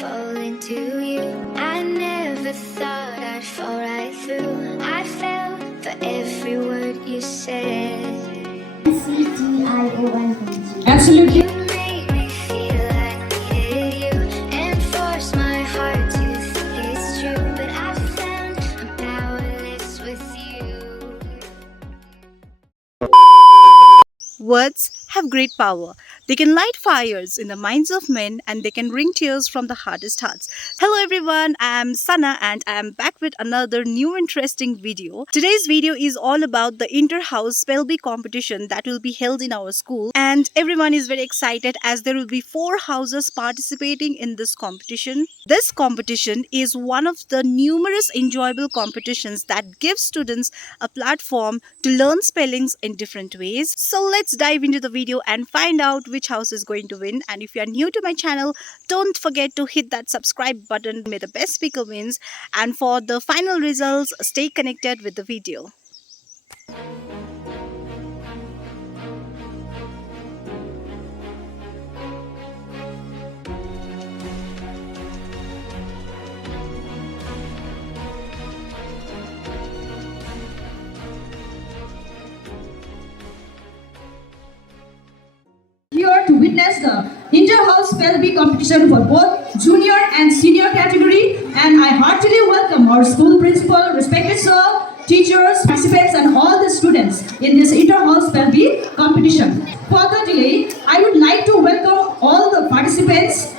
fall into you. I never thought I'd fall right through. I fell for every word you said. CTION. Absolutely. You made me feel I needed you and forced my heart to think it's true. But I found I'm powerless with you. Words have great power. They can light fires in the minds of men and they can wring tears from the hardest hearts. Hello everyone, I am Sana and I am back with another new interesting video. Today's video is all about the inter-house spell bee competition that will be held in our school, and everyone is very excited as there will be 4 houses participating in this competition. This competition is one of the numerous enjoyable competitions that gives students a platform to learn spellings in different ways. So let's dive into the video and find out which house is going to win. And if you are new to my channel, don't forget to hit that subscribe button. May the best speaker wins. And for the final results, stay connected with the video. Here to witness the inter-house spell bee competition for both junior and senior category, and I heartily welcome our school principal, respected sir, teachers, participants and all the students in this inter-house spell bee competition. Further delay, I would like to welcome all the participants.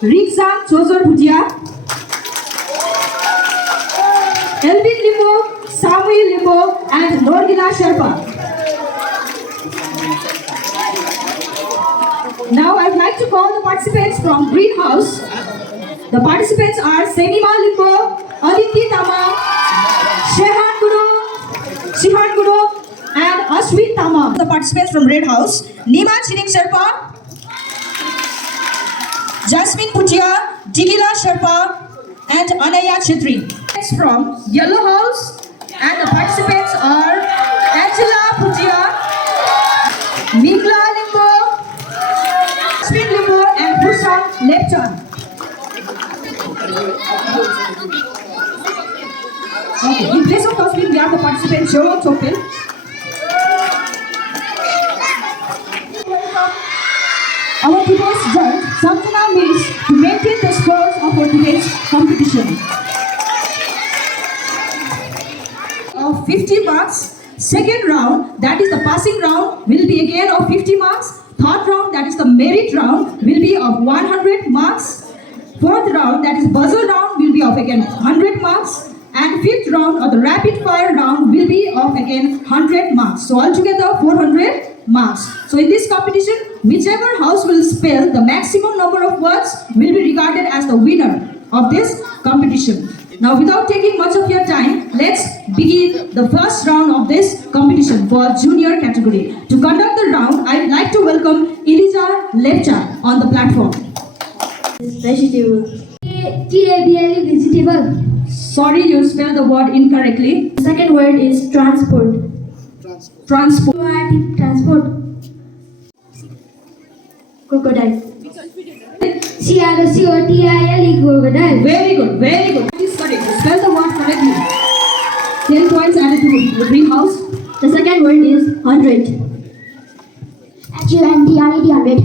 Riksa Chozor Bhutia, Elvin Limbo, Samuel Limbo and Norgila Sherpa. Now I would like to call the participants from Greenhouse. The participants are Senima Limbo, Aditi Tama, Shihan Guru and Ashwin Tama. The participants from Red House, Nima Chiring Sherpa, Jasmine Putia, Digila Sherpa and Anaya Chitri. It's from Yellow House and the participants are Angela Putia, Mikla Limbo, Spin Limbo and Husam Lepton. Okay, in place of Tasmin, we have the participant Joe Topil. Our today's judge, Samjana Mills, to maintain the scores of our today's competition. Of 50 marks. Second round, that is the passing round, will be again of 50 marks. Third round, that is the merit round, will be of 100 marks. Fourth round, that is buzzer round, will be of again 100 marks. And fifth round, or the rapid fire round, will be of again 100 marks. So altogether 400 marks. So in this competition, whichever house will spell the maximum number of words will be regarded as the winner of this competition. Now without taking much of your time, let's begin the first round of this competition for junior category. To conduct the round, I would like to welcome Eliza Lepcha on the platform. Vegetable. T-A-B-L-E, vegetable. Sorry, you spelled the word incorrectly. The second word is transport. Transport. Transport. Crocodile. C-R-O-C-O-T-I-L-E, crocodile. Very good, very good. That is correct. Spell the word correctly. 10 points added to the Greenhouse. The second word is 100. H-U-N-D-R-E-D, 100.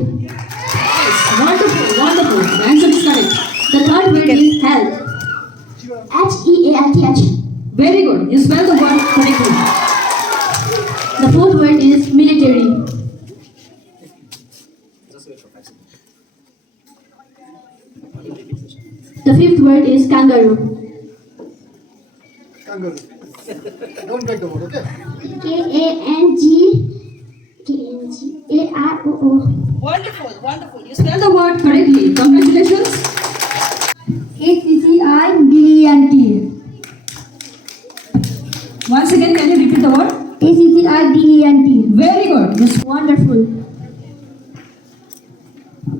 Wonderful, wonderful. The answer is correct. The third word is health. H-E-A-L-T-H. Very good. You spell the word correctly. The fourth word is military. The fifth word is kangaroo. Kangaroo. Don't get the word, okay? K-A-N-G-A-R-O-O. Wonderful, wonderful. You spell the word correctly. Congratulations. A-C-C-I-D-E-N-T. Once again, can you repeat the word? A-C-C-I-D-E-N-T. Very good. Wonderful.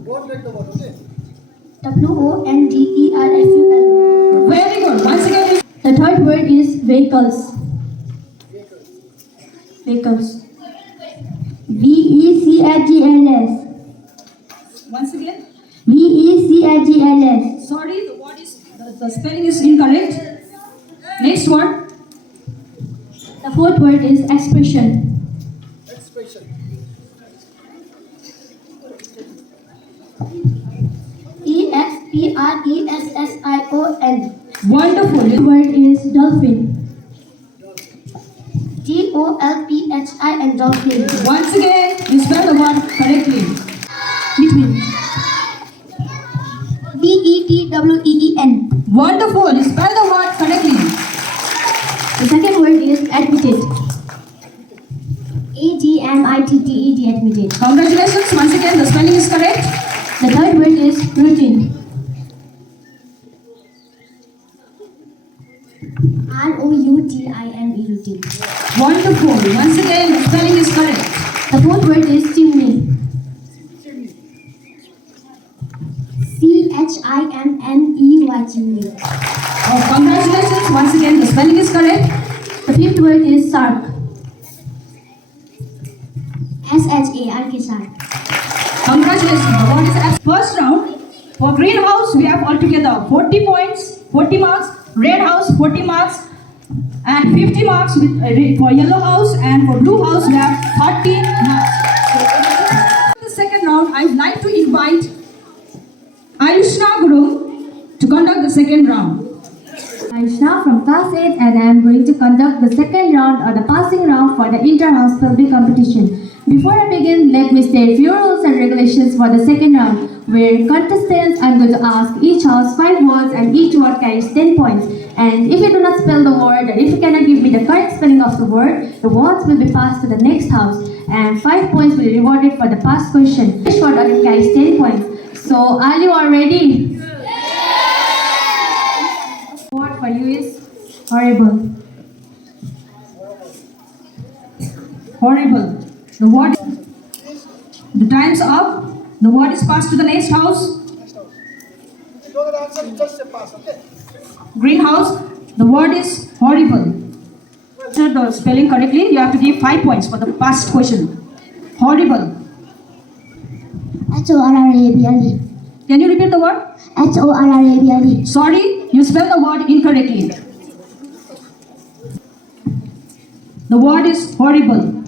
Don't get the word, okay? W-O-N-D-E-R-F-U-L. Very good. Once again. The third word is vehicles. Vehicles. V-E-C-H-E-L-S. Once again. VECIGLS. Sorry, the spelling is incorrect. Next word. The fourth word is expression. Expression. EXPRESSION. Wonderful. The word is dolphin. DOLPHIN, dolphin. Once again, you spell the word correctly. Between. BETWEEN. Wonderful. You spell the word correctly. The second word is admitted. ADMITTED, admitted. Congratulations. Once again, the spelling is correct. The third word is routine. ROUTINE, routine. Wonderful. Once again, the spelling is correct. The fourth word is chimney. CHIMNEY, chimney. Oh, congratulations. Once again, the spelling is correct. The fifth word is shark. SHARK, shark. Congratulations. The word is first round. For greenhouse, we have altogether 40 points, 40 marks. Red house, 40 marks. And 50 marks for yellow house. And for blue house, we have 30 marks. The second round, I would like to invite Ayushna Guru to conduct the second round. Aishna from class 8 and I am going to conduct the second round or the passing round for the inter-house public competition. Before I begin, let me state few rules and regulations for the second round, where contestants are going to ask each house 5 words and each word carries 10 points. And if you do not spell the word, or if you cannot give me the correct spelling of the words will be passed to the next house and 5 points will be rewarded for the past question. Each word only carries 10 points. So, are you all ready? The word for you is horrible. Horrible. The word. The time's up. The word is passed to the next house. Next house. If you don't know the answer, just say pass, okay? Greenhouse. The word is horrible. Answer the spelling correctly. You have to give 5 points for the past question. Horrible. HORRABLE. Can you repeat the word? HORRABLE. Sorry, you spelled the word incorrectly. The word is horrible.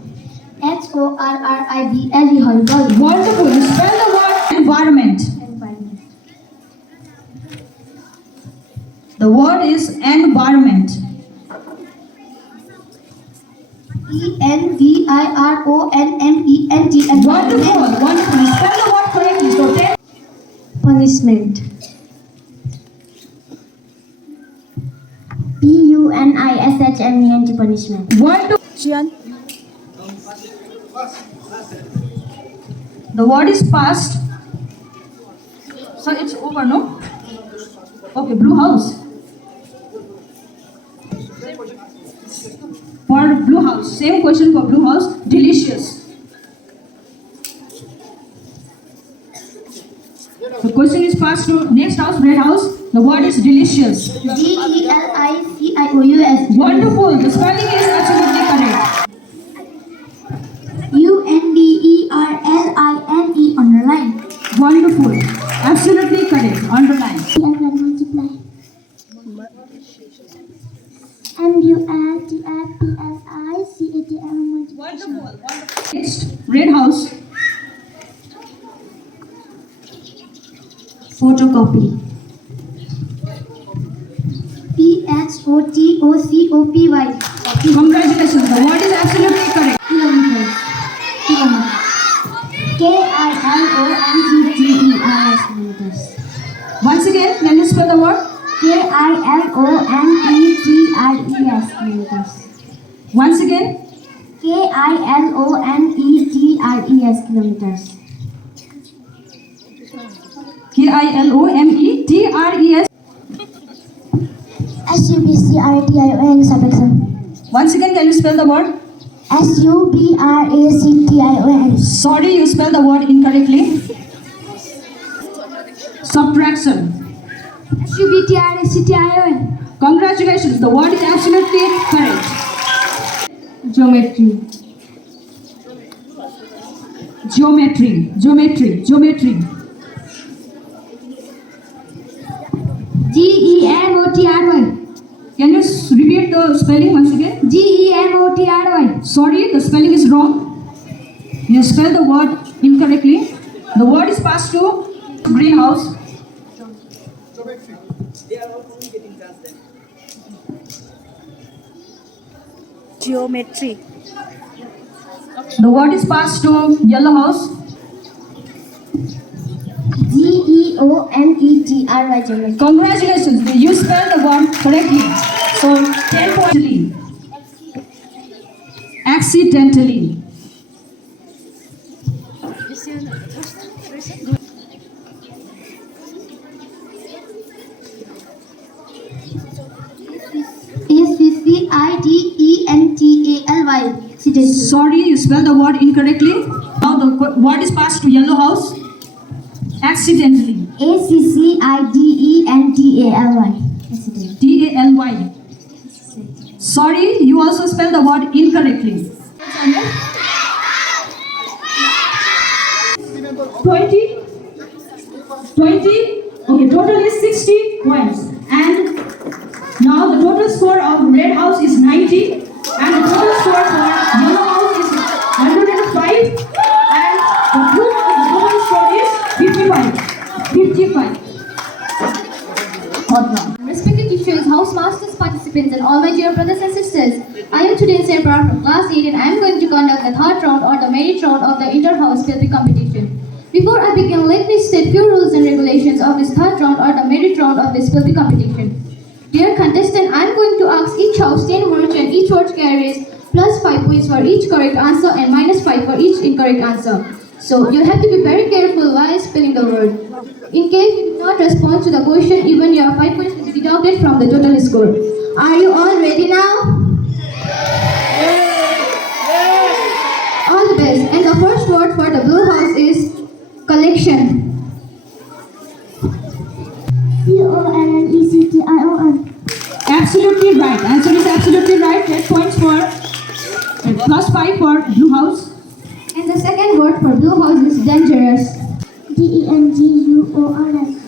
HORRIBLE, horrible. Wonderful. You spell the word environment. The word is environment. ENVIRONMENT. Wonderful. Wonderful. You spell the word correctly. So 10. Punishment. PUNISHMENT, punishment. Wonderful. Jian. The word is passed. So it's over, no? Okay, blue house. For blue house, same question for blue house. Delicious. The question is passed to next house, red house. The word is delicious. DELICIOUS. Wonderful. The spelling is absolutely correct. UNDERLINE, underline. Wonderful. Absolutely correct. Underline. Multiply. MULTIPLICATM, multiplication. Next, red house. Photocopy. PHOTOCOPY. Congratulations. The word is absolutely correct. Kilometers. KILOMETERS, kilometers. Once again, can you spell the word? KILOMETRES, kilometers. Once again. KILOMETRES, kilometers. KILOMETRES. SUBCRATION, subtraction. Once again, can you spell the word? SUBRACTION. Sorry, you spelled the word incorrectly. Subtraction. SUBTRACTION. Congratulations. The word is absolutely correct. Geometry. Geometry. Gemotry. Can you repeat the spelling once again? Gemotry. Sorry, the spelling is wrong. You spelled the word incorrectly. The word is passed to greenhouse. Geometry. The word is passed to yellow house. Geometry. Congratulations, you spelled the word correctly. So 10 points. Accidentally. Accidentally. Sorry, you spelled the word incorrectly. Now the word is passed to yellow house. Accidentally. Accidentally. Accidentally. T-A-L-Y. Sorry, you also spelled the word incorrectly. 20? 20? Okay, total is 60 points. And now the total score of red house is 90. And the total score for yellow house is 105. And the blue house, the total score is 55. 55. Hot round. Respected teachers, house masters, participants, and all my dear brothers and sisters, I am today Sarah from class 8 and I am going to conduct the third round or the merit round of the inter-house PLP competition. Before I begin, let me state few rules and regulations of this third round or the merit round of this PLP competition. Dear contestant, I am going to ask each house 10 words and each word carries plus 5 points for each correct answer and minus 5 for each incorrect answer. So you have to be very careful while spelling the word. In case you do not respond to the question, even your 5 points will be deducted from the total score. Are you all ready now? All the best. And the first word for the blue house is collection. Collection. Absolutely right. Answer is absolutely right. 10 points for plus 5 for blue house. And the second word for blue house is dangerous. Dangerous.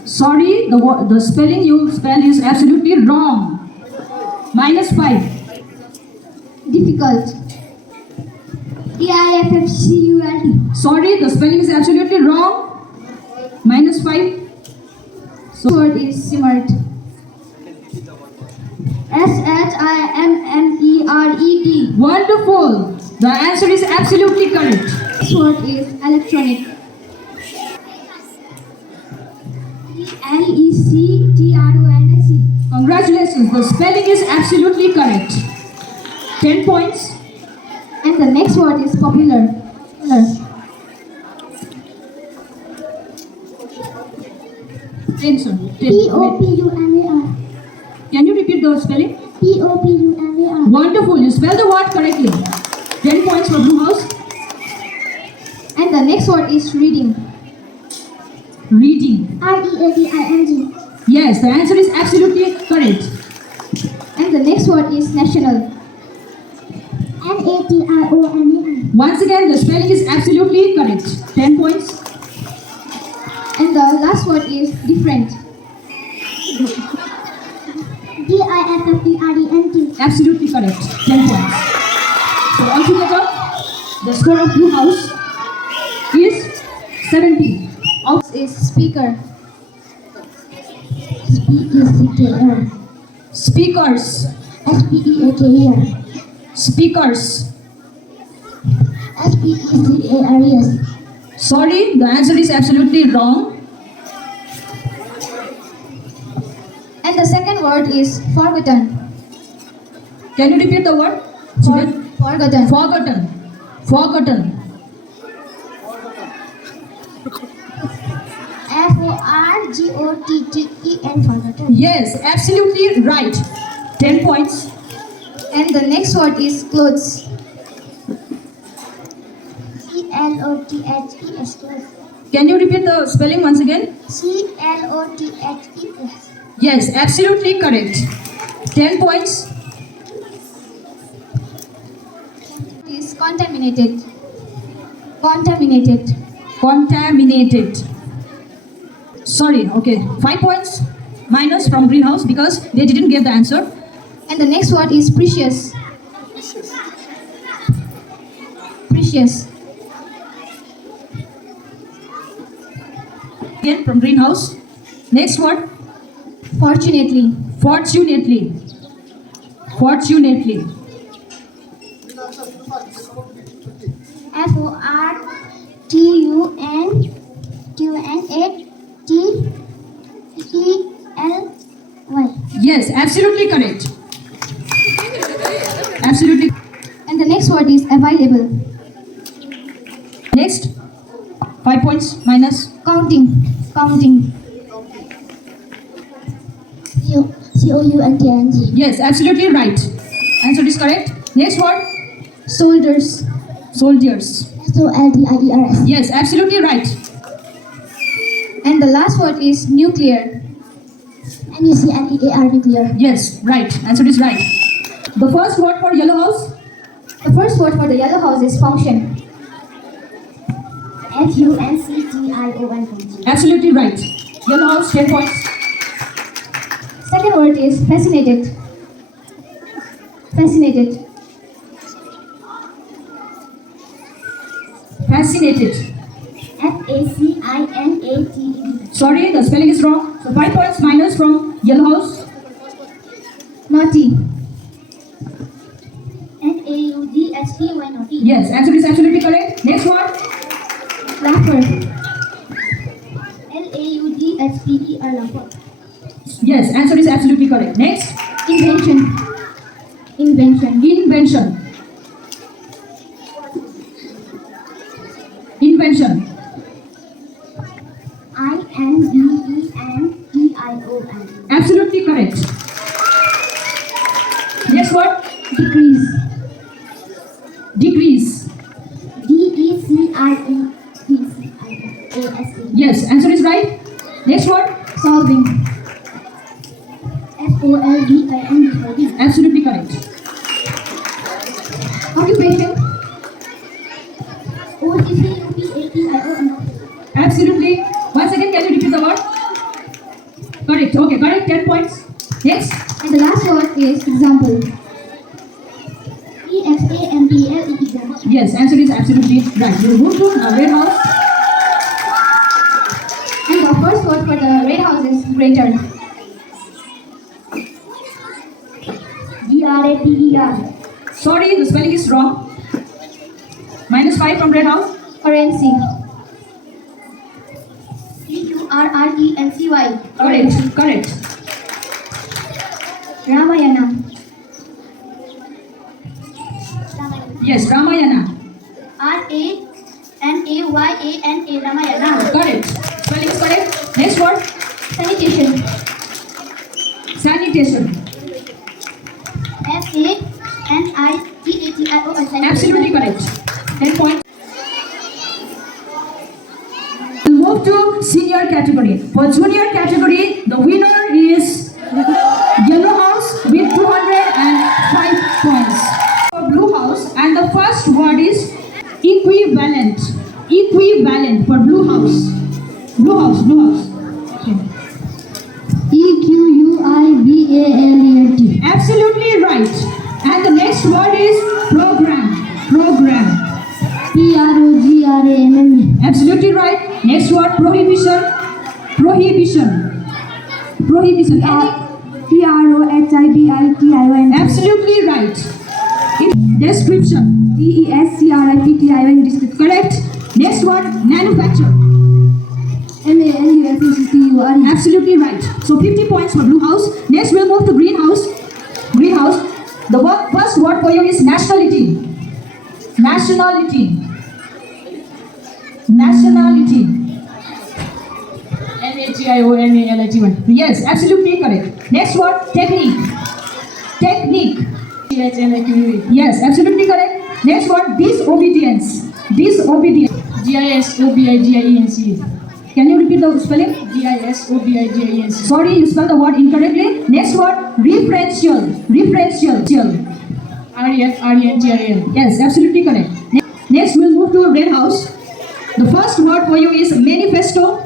Sorry, the spelling you spelled is absolutely wrong. Minus 5. Difficult. Difficult. Sorry, the spelling is absolutely wrong. Minus 5. So word is simmered. Shimmered. Wonderful. The answer is absolutely correct. This word is electronic. Electronic. Congratulations. The spelling is absolutely correct. 10 points. And the next word is popular. Tension. Popular. Can you repeat the spelling? Popular. Wonderful. You spelled the word correctly. 10 points for blue house. And the next word is reading. Reading. Reading. Yes, the answer is absolutely correct. And the next word is national. National. Once again, the spelling is absolutely correct. 10 points. And the last word is different. Different. Absolutely correct. 10 points. So altogether, the score of blue house is 70. Out Is speaker. speakers. Speakers. Sorry, the answer is absolutely wrong. And the second word is forgotten. Can you repeat the word? Forgotten. Forgotten. Forgotten. Forgotten. Yes, absolutely right. 10 points. And the next word is clothes. Clothes. Can you repeat the spelling once again? Clothes. Yes, absolutely correct. 10 points. Is contaminated. Contaminated. Contaminated. Sorry, okay. 5 points. minus from greenhouse because they didn't give the answer. And the next word is precious. Precious. Again from greenhouse. Next word, Fortunately. fortunately. Fortunately. Fortunately. Yes, absolutely correct. Absolutely. And the next word is available. Next, 5 points minus. Counting. Counting. COUNTING. Yes, absolutely right. Answer is correct. Next word, Soldiers. soldiers. SOLDIERS. Yes, absolutely right. And the last word is nuclear. NUCLEAR, nuclear. Yes, right. Answer is right. The first word for yellow house, The first word for the yellow house is function. FUNCTION. absolutely right. Yellow house, 10 points. Second word is fascinated. Fascinated. Fascinated. FACINATED. Sorry, the spelling is wrong. So 5 points minus from yellow house. Naughty. NAUDSPY, naughty. Yes, answer is absolutely correct. Next word, Laughter. LAUDSPER, laughter. yes, answer is absolutely correct. Next, Invention. Invention. invention. Invention. INVENTION. Absolutely correct. Next word, Decrease. decrease. DECREASE. Yes, answer is right. Next word, Solving. SOLVING. absolutely correct. Occupation. OCCUPATION. Absolutely. Once again, can you repeat the word? Correct. Okay, correct. 10 points. Next, And the last word is example. EXAMPLE, example. yes, answer is absolutely right. You move to a red house. And the first word for the red house is greater. GRATER. Sorry, the spelling is wrong. Minus 5 from red house. Currency. CURRENCY. Correct. Correct. Ramayana. Yes, Ramayana. RANAYANA. Ramayana. Correct. Spelling is correct. Next word, Sanitation. sanitation. SANITATION. Absolutely correct. 10 points. We'll move to senior category. For junior category, the winner is yellow house with 205 points. For blue house, and the first word is equivalent. Equivalent for blue house. Blue house, blue house. Okay. EQUIVALENT. Absolutely right. And the next word is program. Program. PROGRAMM. Absolutely right. Next word, prohibition. Prohibition. Prohibition. PROHIBITION. Absolutely right. Description. DESCRIPTION. Description. Correct. Next word, manufacture. MANUFACTURE. Absolutely right. So 50 points for blue house. Next we'll move to greenhouse. Greenhouse. The first word for you is nationality. Nationality. Nationality. NATIONALITY. Yes, absolutely correct. Next word, technique. Technique. THNAQUE. Yes, absolutely correct. Next word, disobedience. Disobedience. GISOBIDIENC. Can you repeat the spelling? GISOBIDIENC. Sorry, you spelled the word incorrectly. Next word, referential. Referential. REFRENTIAL. Yes, absolutely correct. Next, we'll move to red house. The first word for you is manifesto.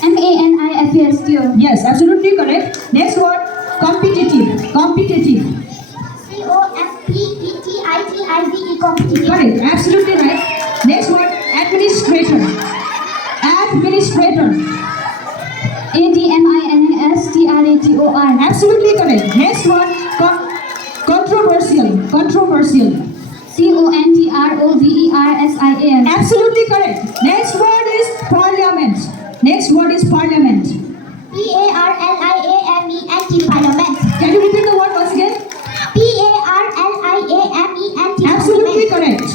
MANIFESTO. FASTO. Yes, absolutely correct. Next word, competitive. Competitive. COMPETITIVE, competitive. Correct, absolutely right. Next word, administrator. Administrator. ADMINISTRATOR. Absolutely correct. Next one, controversial. Controversial. CONTROVERSIAL. Absolutely correct. Next word is parliament. Next word is parliament. PARLIAME, anti-parliament. Can you repeat the word once again? PARLIAME, Absolutely anti-parliament. correct.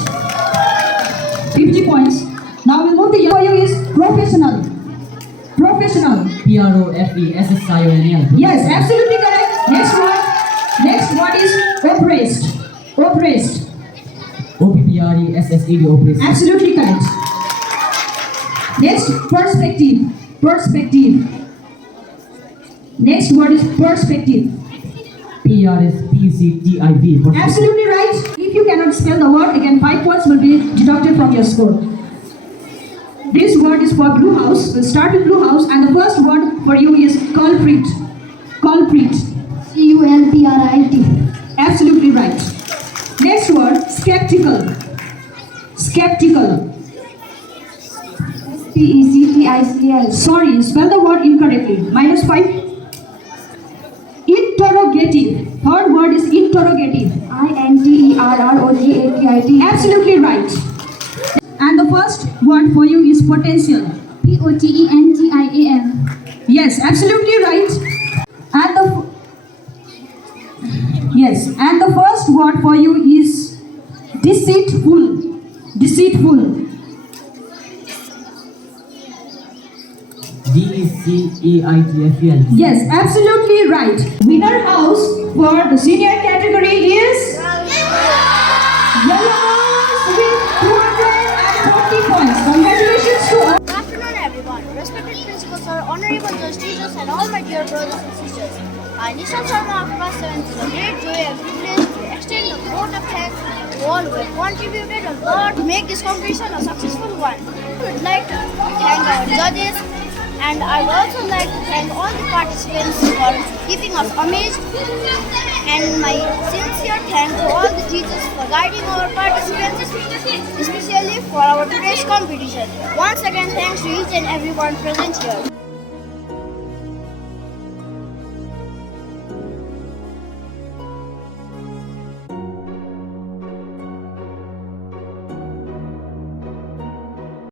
50 points. Now we'll move the for you is professional. Professional. PROFESSIONL. Yes, absolutely correct. Next one. Next one is oppressed. Oppressed. OPPRESSED oppressed. Absolutely correct. Next, perspective. Perspective. Next word is perspective. PRSPCTIV. Absolutely right. If you cannot spell the word, again 5 points will be deducted from your score. This word is for blue house. We'll start with blue house, and the first word for you is culprit. Culprit. CULPRIT. Absolutely right. Next word, skeptical. Skeptical. PECTICL. Sorry, spell the word incorrectly. -5. Interrogative. Third word is interrogative. INTERROGATIT. Absolutely right. And the first word for you is potential. POTENTIAM. Yes, absolutely right. And the first word for you is deceitful. Deceitful. DECEITFL. Yes, absolutely right. Winner house for the senior category is Yellow House with 240 points. Congratulations to all. Good afternoon, everyone. Respected principal sir, honorable judge, teachers, and all my dear brothers and sisters. I, Nishant Sharma of class 7, is a great joy and privilege to extend a vote of thanks to all who have contributed a lot to make this competition a successful one. I would like to thank our judges, and I would also like to thank all the participants for keeping us amazed. And my sincere thanks to all the teachers for guiding our participants, especially for our today's competition. Once again, thanks to each and everyone present here.